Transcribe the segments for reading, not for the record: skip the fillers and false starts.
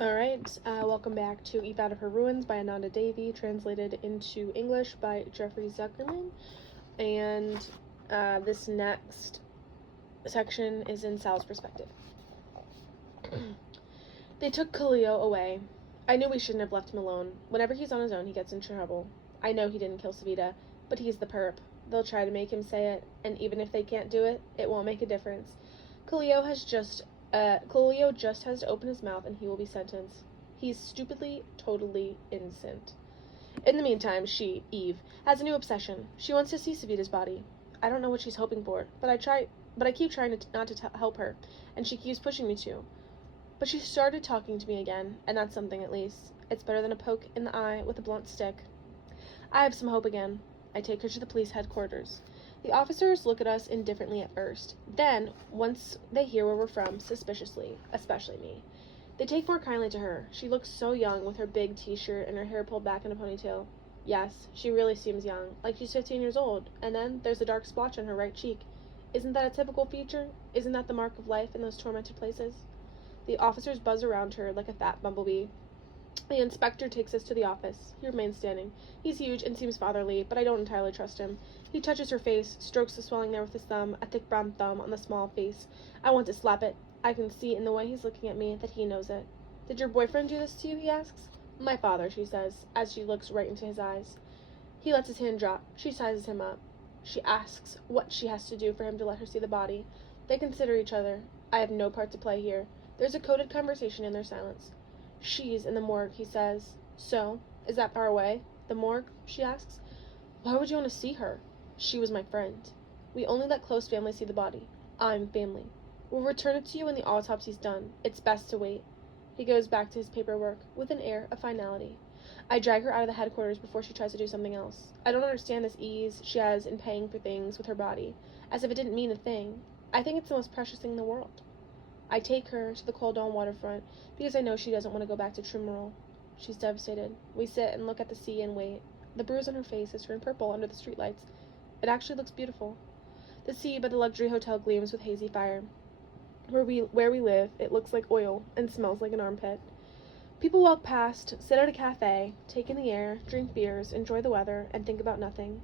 Alright, welcome back to Eve Out of Her Ruins by Ananda Devi, translated into English by Jeffery Zuckerman. And this next section is in Sal's perspective. They took Khalil away. I knew we shouldn't have left him alone. Whenever he's on his own, he gets into trouble. I know he didn't kill Savita, but he's the perp. They'll try to make him say it, and even if they can't do it, it won't make a difference. Khalil just has to open his mouth and he will be sentenced. He's stupidly, totally innocent. In the meantime, she, Eve, has a new obsession. She wants to see Savita's body. I don't know what she's hoping for, but I keep trying not to help her, and she keeps pushing me to. But she started talking to me again, and that's something at least. It's better than a poke in the eye with a blunt stick. I have some hope again. I take her to the police headquarters. The officers look at us indifferently at first. Then, once they hear where we're from, suspiciously, especially me. They take more kindly to her. She looks so young with her big t-shirt and her hair pulled back in a ponytail. Yes, she really seems young, like she's 15 years old. And then there's a dark splotch on her right cheek. Isn't that a typical feature? Isn't that the mark of life in those tormented places? The officers buzz around her like a fat bumblebee. The inspector takes us to the office. He remains standing. He's huge and seems fatherly, but I don't entirely trust him. He touches her face, strokes the swelling there with his thumb, a thick brown thumb on the small face. I want to slap it. I can see in the way he's looking at me that he knows it. Did your boyfriend do this to you? He asks. My father, she says, as she looks right into his eyes. He lets his hand drop. She sizes him up. She asks what she has to do for him to let her see the body. They consider each other. I have no part to play here. There's a coded conversation in their silence. She's in the morgue, he says. So, is that far away? The morgue? She asks. Why would you want to see her? She was my friend. We only let close family see the body. I'm family. We'll return it to you when the autopsy's done. It's best to wait. He goes back to his paperwork with an air of finality. I drag her out of the headquarters before she tries to do something else. I don't understand this ease she has in paying for things with her body, as if it didn't mean a thing. I think it's the most precious thing in the world. I take her to the Cordon waterfront because I know she doesn't want to go back to Trimerol. She's devastated. We sit and look at the sea and wait. The bruise on her face has turned purple under the streetlights. It actually looks beautiful. The sea by the luxury hotel gleams with hazy fire. Where we live, it looks like oil and smells like an armpit. People walk past, sit at a cafe, take in the air, drink beers, enjoy the weather, and think about nothing.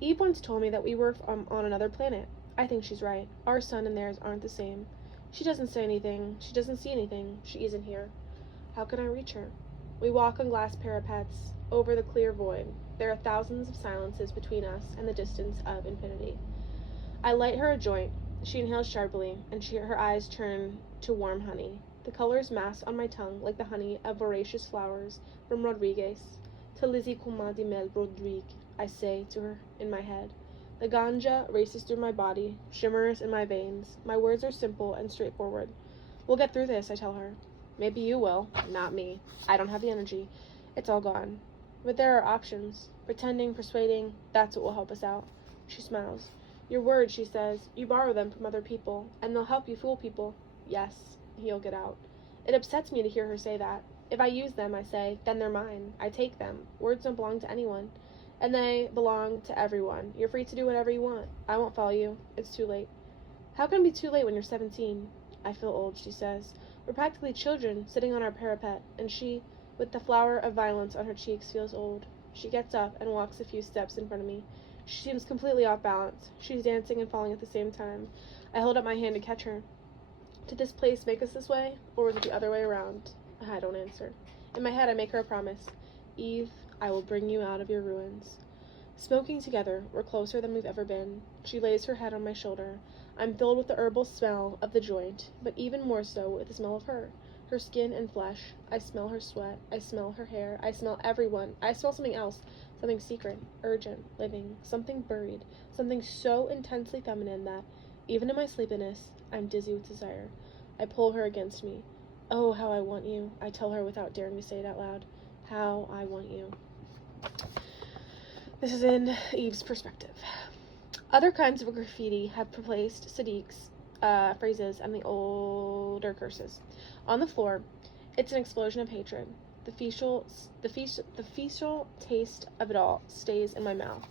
Eve once told me that we were on another planet. I think she's right. Our sun and theirs aren't the same. She doesn't say anything. She doesn't see anything. She isn't here. How can I reach her? We walk on glass parapets, over the clear void. There are thousands of silences between us and the distance of infinity. I light her a joint. She inhales sharply, and her eyes turn to warm honey. The colors mass on my tongue like the honey of voracious flowers from Rodriguez. To Lizzie Couma de Mel Rodrigue, I say to her in my head. The ganja races through my body, shimmers in my veins. My words are simple and straightforward. We'll get through this, I tell her. Maybe you will, not me. I don't have the energy. It's all gone. But there are options. Pretending, persuading, that's what will help us out. She smiles. Your words, she says, you borrow them from other people, and they'll help you fool people. Yes, he'll get out. It upsets me to hear her say that. If I use them, I say, then they're mine. I take them. Words don't belong to anyone. And they belong to everyone. You're free to do whatever you want. I won't follow you. It's too late. How can it be too late when you're 17? I feel old, she says. We're practically children, sitting on our parapet, and she, with the flower of violence on her cheeks, feels old. She gets up and walks a few steps in front of me. She seems completely off balance. She's dancing and falling at the same time. I hold up my hand to catch her. Did this place make us this way, or was it the other way around? I don't answer. In my head, I make her a promise. Eve, I will bring you out of your ruins. Smoking together, we're closer than we've ever been. She lays her head on my shoulder. I'm filled with the herbal smell of the joint, but even more so with the smell of her. Her skin and flesh. I smell her sweat. I smell her hair. I smell everyone. I smell something else. Something secret, urgent, living, something buried, something so intensely feminine that, even in my sleepiness, I'm dizzy with desire. I pull her against me. Oh, how I want you, I tell her without daring to say it out loud. How I want you. This is in Eve's perspective. Other kinds of graffiti have replaced Sadiq's phrases and the older curses. On the floor, it's an explosion of hatred. The facial taste of it all stays in my mouth.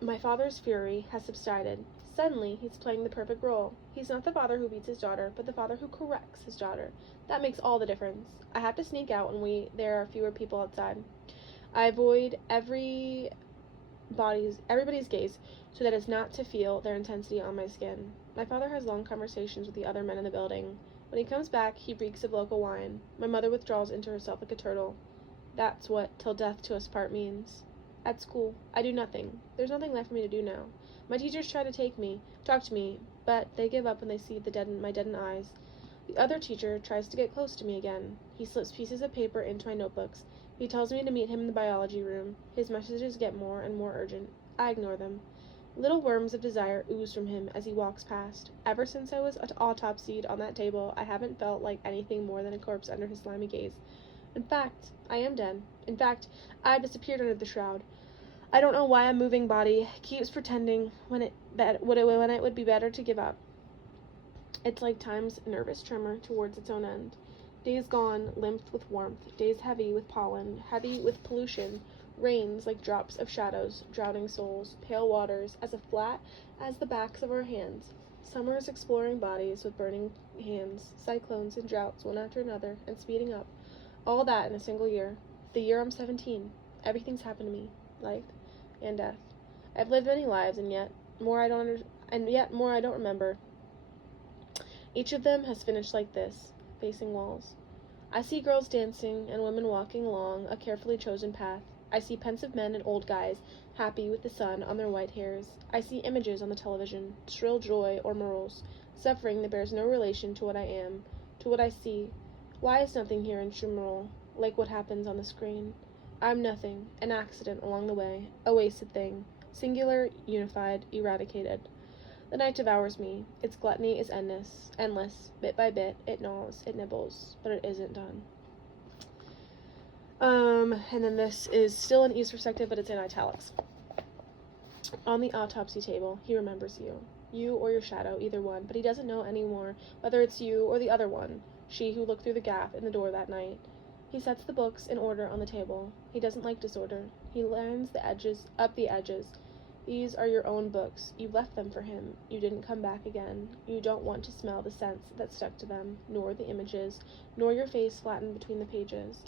My father's fury has subsided. Suddenly, he's playing the perfect role. He's not the father who beats his daughter, but the father who corrects his daughter. That makes all the difference. I have to sneak out when there are fewer people outside. I avoid everybody's gaze so that as not to feel their intensity on my skin. My father has long conversations with the other men in the building. When he comes back, he reeks of local wine. My mother withdraws into herself like a turtle. That's what "till death to us part" means. At school, I do nothing. There's nothing left for me to do now. My teachers try to talk to me, but they give up when they see my deadened eyes. The other teacher tries to get close to me again. He slips pieces of paper into my notebooks. He tells me to meet him in the biology room. His messages get more and more urgent. I ignore them. Little worms of desire ooze from him as he walks past. Ever since I was autopsied on that table, I haven't felt like anything more than a corpse under his slimy gaze. In fact, I am dead. In fact, I've disappeared under the shroud. I don't know why a moving body keeps pretending when it would be better to give up. It's like time's nervous tremor towards its own end. Days gone, limped with warmth, days heavy with pollen, heavy with pollution, rains like drops of shadows, drowning souls, pale waters as flat as the backs of our hands, summers exploring bodies with burning hands, cyclones and droughts one after another, and speeding up. All that in a single year. The year I'm 17. Everything's happened to me. Life and death. I've lived many lives, and yet more I don't remember. Each of them has finished like this, facing walls. I see girls dancing and women walking along a carefully chosen path. I see pensive men and old guys, happy with the sun on their white hairs. I see images on the television, shrill joy or morose, suffering that bears no relation to what I am, to what I see. Why is nothing here instrumental, like what happens on the screen? I'm nothing, an accident along the way, a wasted thing, singular, unified, eradicated. The night devours me. Its gluttony is endless. Bit by bit, it gnaws, it nibbles, but it isn't done. And then this is still in E's perspective, but it's in italics. On the autopsy table, he remembers you. You or your shadow, either one, but he doesn't know anymore whether it's you or the other one, she who looked through the gap in the door that night. He sets the books in order on the table. He doesn't like disorder. He lines up the edges. These are your own books. You left them for him. You didn't come back again. You don't want to smell the scents that stuck to them, nor the images, nor your face flattened between the pages.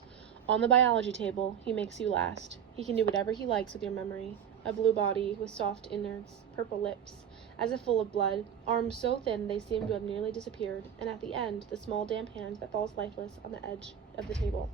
On the biology table, he makes you last. He can do whatever he likes with your memory. A blue body with soft innards, purple lips, as if full of blood, arms so thin they seem to have nearly disappeared, and at the end, the small damp hand that falls lifeless on the edge of the table.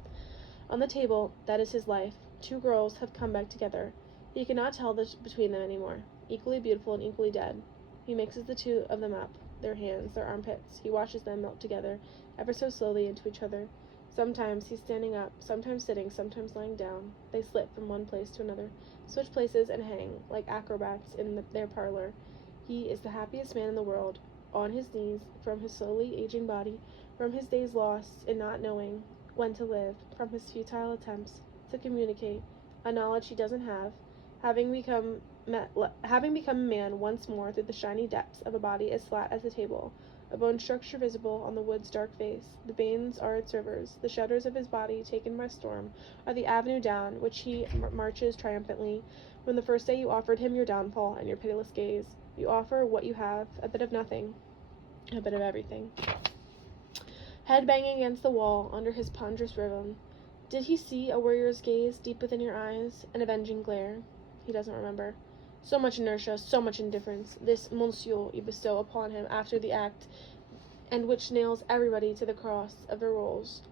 On the table, that is his life. Two girls have come back together. He cannot tell between them anymore. Equally beautiful and equally dead. He mixes the two of them up, their hands, their armpits. He watches them melt together, ever so slowly into each other. Sometimes he's standing up, sometimes sitting, sometimes lying down. They slip from one place to another, switch places and hang, like acrobats in their parlor. He is the happiest man in the world, on his knees, from his slowly aging body, from his days lost in not knowing when to live, from his futile attempts to communicate, a knowledge he doesn't have, having become a man once more through the shiny depths of a body as flat as the table, a bone structure visible on the wood's dark face. The veins are its rivers. The shutters of his body, taken by storm, are the avenue down which he marches triumphantly. When the first day you offered him your downfall and your pitiless gaze, you offer what you have, a bit of nothing, a bit of everything. Head banging against the wall under his ponderous ribbon. Did he see a warrior's gaze deep within your eyes, an avenging glare? He doesn't remember. So much inertia, so much indifference, this monsieur you bestow upon him after the act, and which nails everybody to the cross of their roles.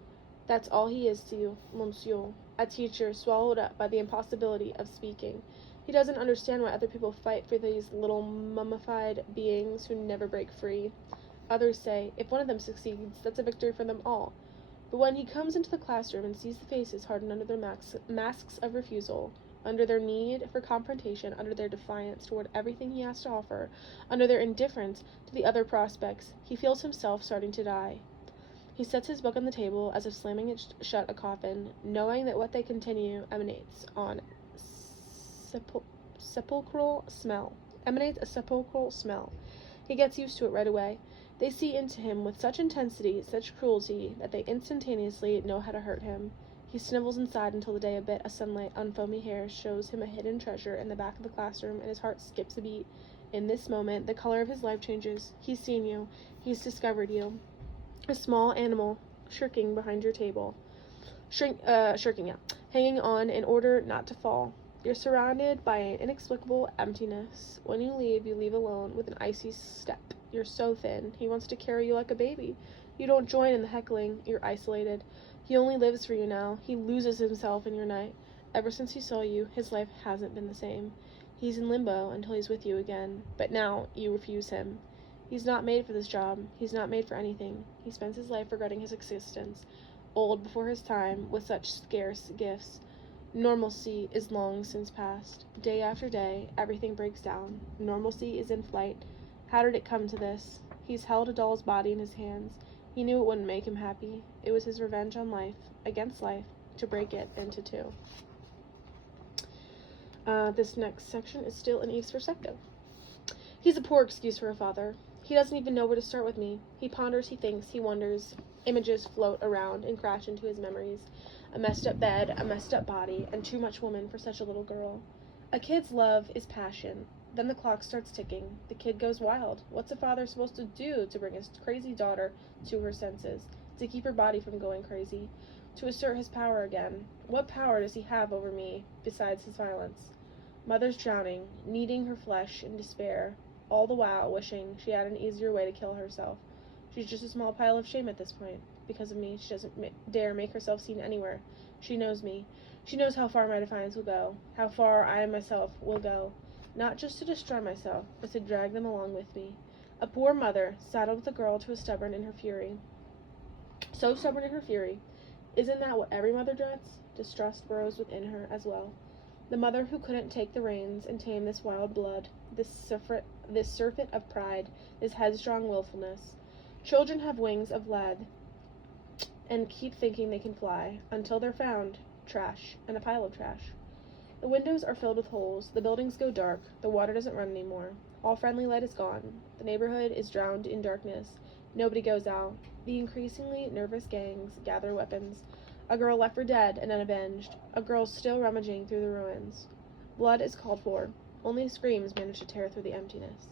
That's all he is to you, monsieur, a teacher swallowed up by the impossibility of speaking. He doesn't understand why other people fight for these little mummified beings who never break free. Others say, if one of them succeeds, that's a victory for them all. But when he comes into the classroom and sees the faces hardened under their masks of refusal, under their need for confrontation, under their defiance toward everything he has to offer, under their indifference to the other prospects, he feels himself starting to die. He sets his book on the table as if slamming it shut a coffin, knowing that what they continue emanates a sepulchral smell. He gets used to it right away. They see into him with such intensity, such cruelty, that they instantaneously know how to hurt him. He snivels inside until the day a bit of sunlight on foamy hair shows him a hidden treasure in the back of the classroom, and his heart skips a beat. In this moment, the color of his life changes. He's seen you. He's discovered you. A small animal shirking behind your table. Shirking, yeah. Hanging on in order not to fall. You're surrounded by an inexplicable emptiness. When you leave alone with an icy step. You're so thin. He wants to carry you like a baby. You don't join in the heckling. You're isolated. He only lives for you now. He loses himself in your night. Ever since he saw you, his life hasn't been the same. He's in limbo until he's with you again. But now, you refuse him. He's not made for this job. He's not made for anything. He spends his life regretting his existence. Old before his time, with such scarce gifts. Normalcy is long since past. Day after day, everything breaks down. Normalcy is in flight. How did it come to this? He's held a doll's body in his hands. He knew it wouldn't make him happy. It was his revenge on life, against life, to break it into two. This next section is still in Eve's perspective. He's a poor excuse for a father. He doesn't even know where to start with me. He ponders, he thinks, he wonders. Images float around and crash into his memories. A messed up bed, a messed up body, and too much woman for such a little girl. A kid's love is passion. Then the clock starts ticking. The kid goes wild. What's a father supposed to do to bring his crazy daughter to her senses? To keep her body from going crazy? To assert his power again? What power does he have over me, besides his violence? Mother's drowning, kneading her flesh in despair, all the while wishing she had an easier way to kill herself. She's just a small pile of shame at this point. Because of me, she doesn't dare make herself seen anywhere. She knows me. She knows how far my defiance will go, how far I myself will go. Not just to destroy myself, but to drag them along with me. A poor mother, saddled with a girl too stubborn in her fury. So stubborn in her fury. Isn't that what every mother dreads? Distrust burrows within her as well. The mother who couldn't take the reins and tame this wild blood, this surfeit of pride, this headstrong willfulness. Children have wings of lead and keep thinking they can fly until they're found trash and a pile of trash. The windows are filled with holes, the buildings go dark, the water doesn't run anymore. All friendly light is gone. The neighborhood is drowned in darkness. Nobody goes out. The increasingly nervous gangs gather weapons. A girl left for dead and unavenged. A girl still rummaging through the ruins. Blood is called for. Only screams manage to tear through the emptiness.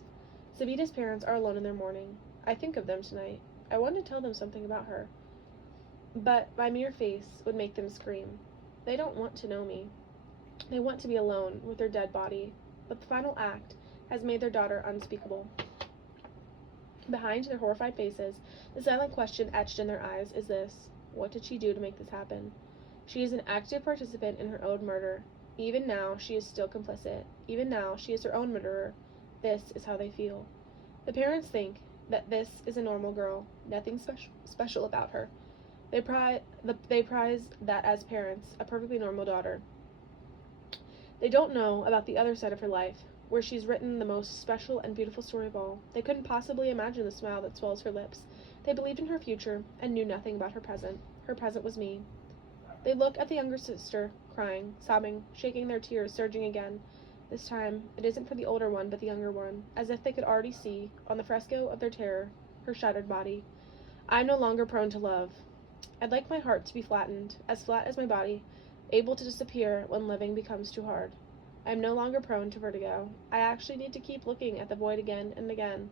Savita's parents are alone in their mourning. I think of them tonight. I want to tell them something about her. But my mere face would make them scream. They don't want to know me. They want to be alone with their dead body. But the final act has made their daughter unspeakable. Behind their horrified faces, the silent question etched in their eyes is this: what did she do to make this happen? She is an active participant in her own murder. Even now, she is still complicit. Even now, she is her own murderer. This is how they feel. The parents think that this is a normal girl, nothing special about her. They prize that as parents, a perfectly normal daughter. They don't know about the other side of her life, where she's written the most special and beautiful story of all. They couldn't possibly imagine the smile that swells her lips. They believed in her future and knew nothing about her present. Her present was me. They look at the younger sister, crying, sobbing, shaking their tears, surging again. This time, it isn't for the older one, but the younger one, as if they could already see, on the fresco of their terror, her shattered body. I'm no longer prone to love. I'd like my heart to be flattened, as flat as my body, able to disappear when living becomes too hard. I am no longer prone to vertigo. I actually need to keep looking at the void again and again.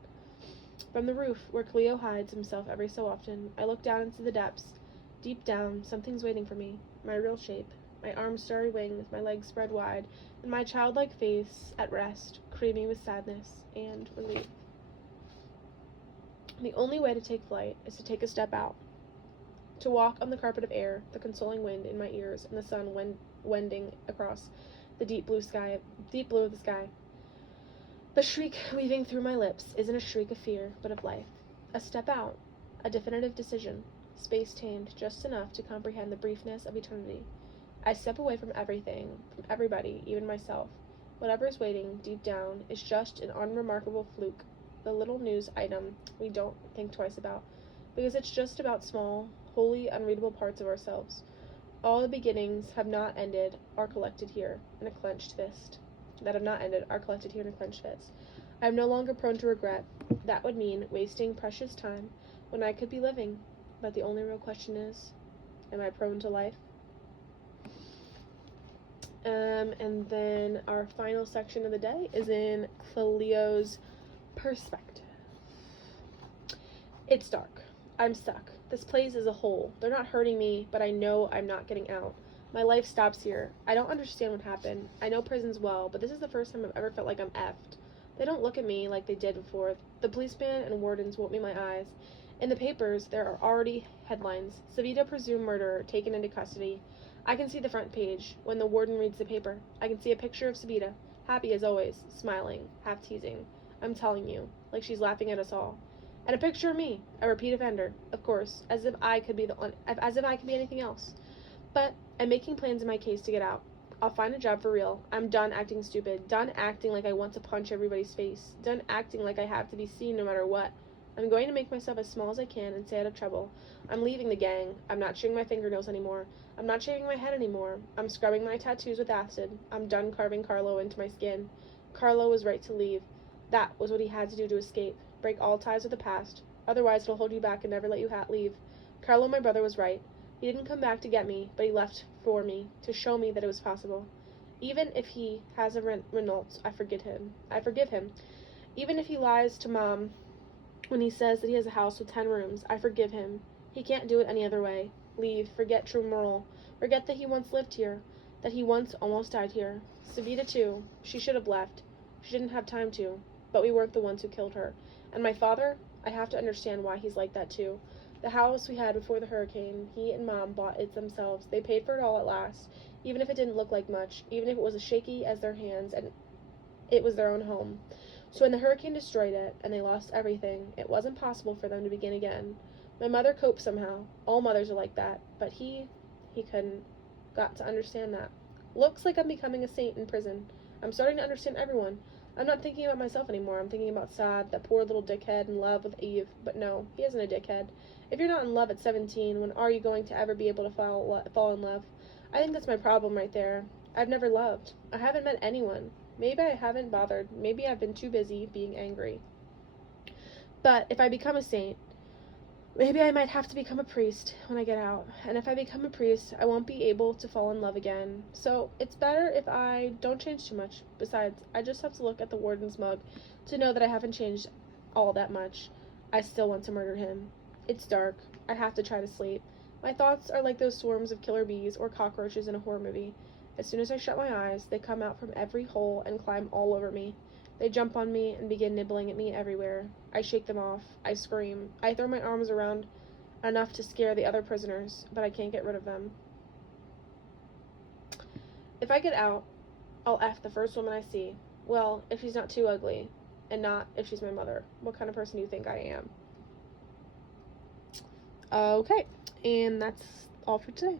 From the roof, where Cleo hides himself every so often, I look down into the depths. Deep down, something's waiting for me, my real shape, my arms starry wings, my legs spread wide, and my childlike face at rest, creamy with sadness and relief. The only way to take flight is to take a step out, to walk on the carpet of air, the consoling wind in my ears, and the sun wending across the deep blue of the sky. The shriek weaving through my lips isn't a shriek of fear, but of life. A step out, a definitive decision, space tamed just enough to comprehend the briefness of eternity. I step away from everything, from everybody, even myself. Whatever is waiting deep down is just an unremarkable fluke, the little news item we don't think twice about, because it's just about small, wholly unreadable parts of ourselves. All the beginnings have not ended are collected here in a clenched fist. I am no longer prone to regret. That would mean wasting precious time when I could be living. But the only real question is, am I prone to life? And then our final section of the day is in Cleo's perspective. It's dark. I'm stuck. This place is a hole. They're not hurting me, but I know I'm not getting out. My life stops here. I don't understand what happened. I know prisons well, but this is the first time I've ever felt like I'm effed. They don't look at me like they did before. The policeman and wardens won't meet my eyes. In the papers, there are already headlines. Savita presumed murderer, taken into custody. I can see the front page. When the warden reads the paper, I can see a picture of Savita, happy as always, smiling, half teasing. I'm telling you, like she's laughing at us all. And a picture of me, a repeat offender, of course, as if I could be anything else. But I'm making plans in my case to get out. I'll find a job for real. I'm done acting stupid, done acting like I want to punch everybody's face, done acting like I have to be seen no matter what. I'm going to make myself as small as I can and stay out of trouble. I'm leaving the gang. I'm not shaving my fingernails anymore. I'm not shaving my head anymore. I'm scrubbing my tattoos with acid. I'm done carving Carlo into my skin. Carlo was right to leave. That was what he had to do to escape. Break all ties with the past. Otherwise it'll hold you back and never let you leave. Carlo, my brother, was right. He didn't come back to get me, but he left for me, to show me that it was possible. Even if he has a Renault, I forgive him. Even if he lies to Mom when he says that he has a house with 10 rooms, I forgive him. He can't do it any other way. Leave, forget true moral. Forget that he once lived here, that he once almost died here. Savita, too. She should have left. She didn't have time to, but we weren't the ones who killed her. And my father, I have to understand why he's like that, too. The house we had before the hurricane, he and Mom bought it themselves. They paid for it all at last, even if it didn't look like much, even if it was as shaky as their hands, and it was their own home. So when the hurricane destroyed it, and they lost everything, it wasn't possible for them to begin again. My mother coped somehow. All mothers are like that. But he couldn't. Got to understand that. Looks like I'm becoming a saint in prison. I'm starting to understand everyone. I'm not thinking about myself anymore. I'm thinking about Saad, that poor little dickhead in love with Eve. But no, he isn't a dickhead. If you're not in love at 17, when are you going to ever be able to fall in love? I think that's my problem right there. I've never loved. I haven't met anyone. Maybe I haven't bothered. Maybe I've been too busy being angry. But if I become a saint, maybe I might have to become a priest when I get out. And if I become a priest, I won't be able to fall in love again. So it's better if I don't change too much. Besides, I just have to look at the warden's mug to know that I haven't changed all that much. I still want to murder him. It's dark. I have to try to sleep. My thoughts are like those swarms of killer bees or cockroaches in a horror movie. As soon as I shut my eyes, they come out from every hole and climb all over me. They jump on me and begin nibbling at me everywhere. I shake them off. I scream. I throw my arms around enough to scare the other prisoners, but I can't get rid of them. If I get out, I'll F the first woman I see. Well, if she's not too ugly, and not if she's my mother. What kind of person do you think I am? Okay, and that's all for today.